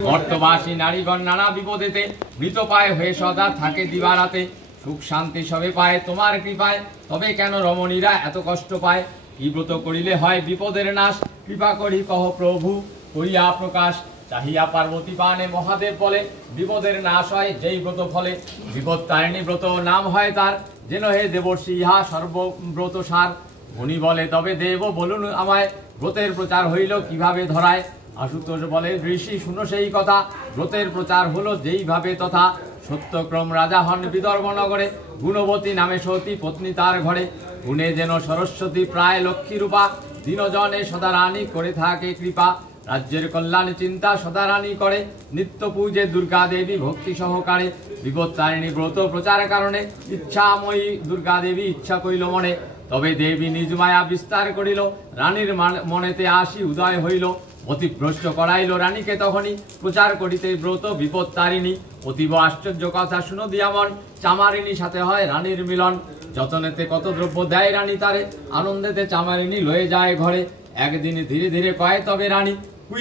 মর্তবাসী নারীগণ নানা বিপদেতে মৃত পায় হয়ে সদা থাকে দিবারাতে। সুখ শান্তি সবে পায় তোমার কৃপায়, তবে কেন রমণীরা এত কষ্ট পায়? কি ব্রত করিলে হয় বিপদের নাশ, কৃপা করি কহ প্রভু করিয়া প্রকাশ। চাহিয়া পার্বতী পানে মহাদেব বলে, বিপদের নাশ হয় যেই ব্রত ফলে। বিপদ তারিণী ব্রত নাম হয় তার, যেন হে দেবর্ষি ইহা সর্বব্রত সার। মুনি বলে তবে দেব বলুন আমায়, ব্রতের প্রচার হইল কিভাবে ধরায়? আশুতোষ বলে ঋষি শুনো সেই কথা, ব্রতের প্রচার হলো যেইভাবে তথা। সত্যক্রম রাজা হন বিদর্ভ নগরে, গুণবতী নামে সতী পত্নী তার ঘরে। গুণে যেন সরস্বতী প্রায় লক্ষ্মী রূপা, দিনজনে সদা রানী করে থাকে কৃপা। রাজ্যের কল্যাণ চিন্তা সদা রানী করে, নিত্য পূজে দুর্গা দেবী ভক্তি সহকারে। বিপদ তারিণী ব্রত প্রচার কারণে, ইচ্ছাময়ী দুর্গা দেবী ইচ্ছা কইল মনে। তবে দেবী নিজ মায়া বিস্তার করিল, রানীর মনেতে আসি উদয় হইল। অতিভ্রষ্ট করাইল রানীকে তখনই, প্রচার করিতে ব্রত বিপদ তারিণী। অতীব আশ্চর্য কথা শুনো দিয়া মন, চামারিনী সাথে হয় রানীর মিলন। যতনেতে কত দ্রব্য দেয় রানী তারে, আনন্দেতে চামারিনী লয়ে যায় ঘরে। একদিন ধীরে ধীরে কয় তবে রানী, কু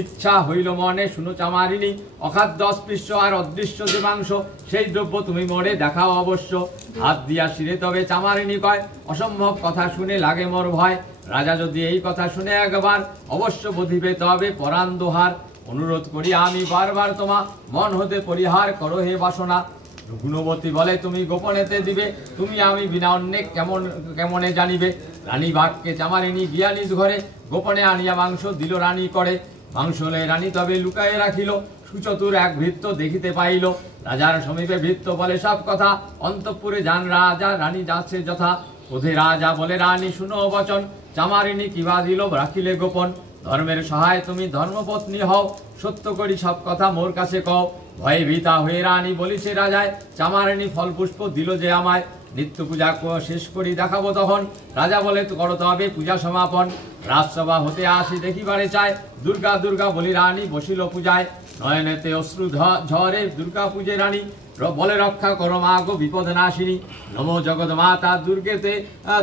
ইচ্ছা হইল মনে শুনো চামারিনী। অখাদ্য অস্পৃশ্য আর অদৃশ্য যে মাংস, সেই দ্রব্য তুমি মোরে দেখাও অবশ্য। হাত দিয়া শিরে তবে চামারিনী কয়, অসম্ভব কথা শুনে লাগে মোর ভয়। রাজা যদি এই কথা শুনে একবার, অবশ্য বোধিবে তবে পরাণ দোহার। অনুরোধ করি আমি বারবার তোমা, মন হতে পরিহার করো হে বাসনা। গুণবতী বলে তুমি গোপনেতে দিবে, তুমি আমি বিনা অন্যে কেমনে জানিবে? রানী বাক্যে চামারিনী গিয়া নিজ ঘরে, গোপনে আনিয়া মাংস দিল রানী করে। মাংস লয়ে রানী তবে লুকায়ে রাখিল, সুচতুর এক ভৃত্য দেখিতে পাইল। রাজার সমীপে ভৃত্য বলে সব কথা, অন্তঃপুরে যান রাজা রানী যাচ্ছে যথা। ক্রোধে রাজা বলে রানী শুনো বচন, চামারিনী কি বাজিল রাখিলে গোপন। ধর্মের সহায় তুমি ধর্মপত্নী হও, সত্য করি সব কথা মোর কাছে কও। ভয়ে ভীতা হয়ে রানী বলিছে রাজায়, চামারিনী ফল পুষ্প দিল যে আমায়। নিত্য পূজা শেষ করি দেখাবো তখন, রাজা বলে করো তবে পূজা সমাপন। রাজসভা হতে আসি দেখিবারে চায়, দুর্গা দুর্গা বলি রানী বসিল পূজায়। নয়নেতে অশ্রু ঝরে দুর্গা পূজে রানী, বলে রক্ষা করো মা গো বিপদ নাশিনী। নমো জগৎ মাতা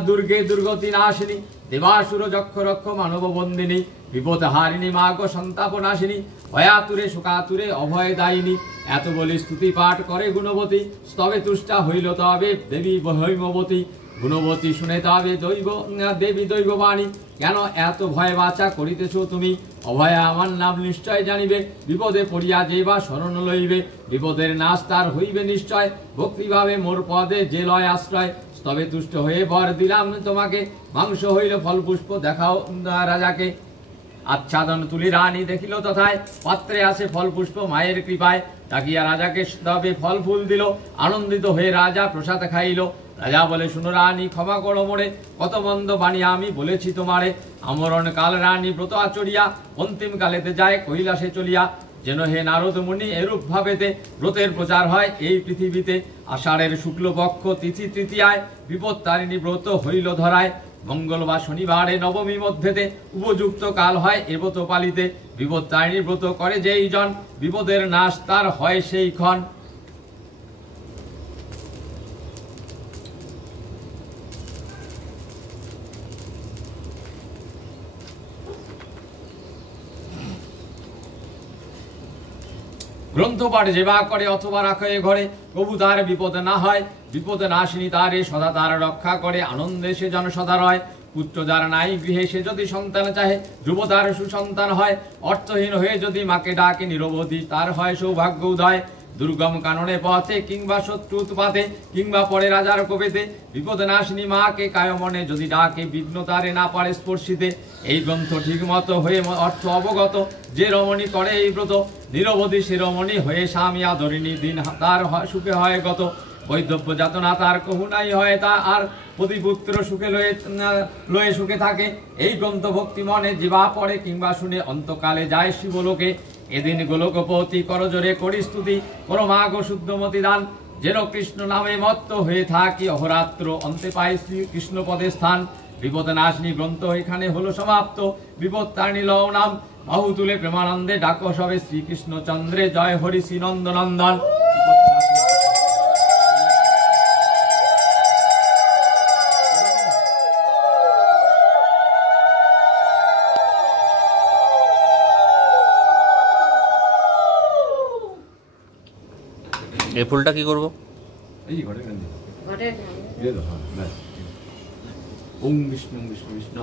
দুর্গে দুর্গতি নাশিনী, দেবাসুর যক্ষ রক্ষ মানব বন্দিনী। বিপদ হারিণী মা গো সন্তাপ নাশিনী, ভয়াতুরে শোকাতুরে অভয় দায়িনী। এত বলি স্তুতি পাঠ করে গুণবতী, স্তবে তুষ্টা হইল তবে দেবী হৈমবতী। গুণবতী শুনে তবে দেবী দৈববাণী, কেন এত ভয় বাঁচা করিতেছ তুমি? অভয়া আমার নাম নিশ্চয় জানিবে, বিপদে পড়িয়া যে বা শরণ লইবে। বিপদের নাশ তার হইবে নিশ্চয়, ভক্তিভাবে মোর পদে যে লয় আশ্রয়। তবে তুষ্ট হয়ে বর দিলাম তোমাকে, মাংস হইল ফল পুষ্প দেখাও রাজাকে। আচ্ছাদন তুলি রানী দেখিল তথায়, পাত্রে আসে ফল পুষ্প মায়ের কৃপায়। ডাকিয়া রাজাকে তবে ফল ফুল দিল, আনন্দিত হয়ে রাজা প্রসাদ খাইল। রাজা বলে শুনো রানী ক্ষমা করো মোরে, কত মন্দ বাণী আমি বলেছি তোমারে। আমরণ কাল রানী ব্রত আচরিয়া, অন্তিম কালেতে যায় কৈলাসে চলিয়া। যেন হে নারদ মুনি এরূপ ভাবেতে, ব্রতের প্রচার হয় এই পৃথিবীতে। আষাঢ়ের শুক্লপক্ষ তিথি তৃতীয়ায়, বিপদ তারিণী ব্রত হইল ধরায়। মঙ্গল বা শনিবারে নবমী মধ্যেতে, উপযুক্ত কাল হয় এ ব্রত পালিতে। বিপদ তারিণী ব্রত করে যেই জন, বিপদের নাশ তার হয় সেই ক্ষণ। গ্রন্থ পাঠ যেবা করে অথবা রাখে ঘরে, প্রভু তার বিপদ না হয়। বিপদ নাশিনী তারে সদা তার রক্ষা করে, আনন্দে সে জন সদা রয়। পুত্র যার নাই গৃহে সে যদি সন্তান চাহে, ধ্রুব তার সুসন্তান হয়। অর্থহীন হয়ে যদি মাকে ডাকে নিরবধি, তার হয় সৌভাগ্য উদয়। দুর্গম কাননে পথে কিংবা শত্রু উৎপাতে, কিংবা পরে রাজার কোপেতে, বিপদ নাশিনী মাকে কায় মনে যদি ডাকে, বিঘ্ন তারে না পারে স্পর্শিতে। এই গ্রন্থ ঠিক মতো হয়ে অর্থ অবগত, যে রমণী করে এই ব্রত, নিরবধি সে রমণী হয়ে স্বামী আদরিণী, দিন তার সুখে হয় গত। বৈধব্য যাতনা তার কহুনাই হয় তা আর, পতিপুত্র সুখে লয়ে সুখে থাকে। এই গ্রন্থ ভক্তি মনে জীবা পড়ে কিংবা শুনে, অন্তকালে যায় শিবলোকে। এদিন গোলকপতি করজোরে করি স্তুতি, করো মা গো শুদ্ধমতি দান। যেন কৃষ্ণ নামে মত্ত হয়ে থাকি অহরাত্র, অন্তে পাই শ্রী কৃষ্ণ পদে স্থান। বিপদ নাশিনী গ্রন্থ এখানে হলো সমাপ্ত, বিপদ তারিণী লও নাম। বাহু তুলে প্রেমানন্দে ডাকো সবে শ্রীকৃষ্ণ চন্দ্রে, জয় হরি শ্রী নন্দনন্দন। এই ফুলটা কি করব? এই ঘটে কেন ঘটের দিয়ে দাও, হ্যাঁ, ব্যাস। ওম বিষ্ণু বিষ্ণু বিষ্ণু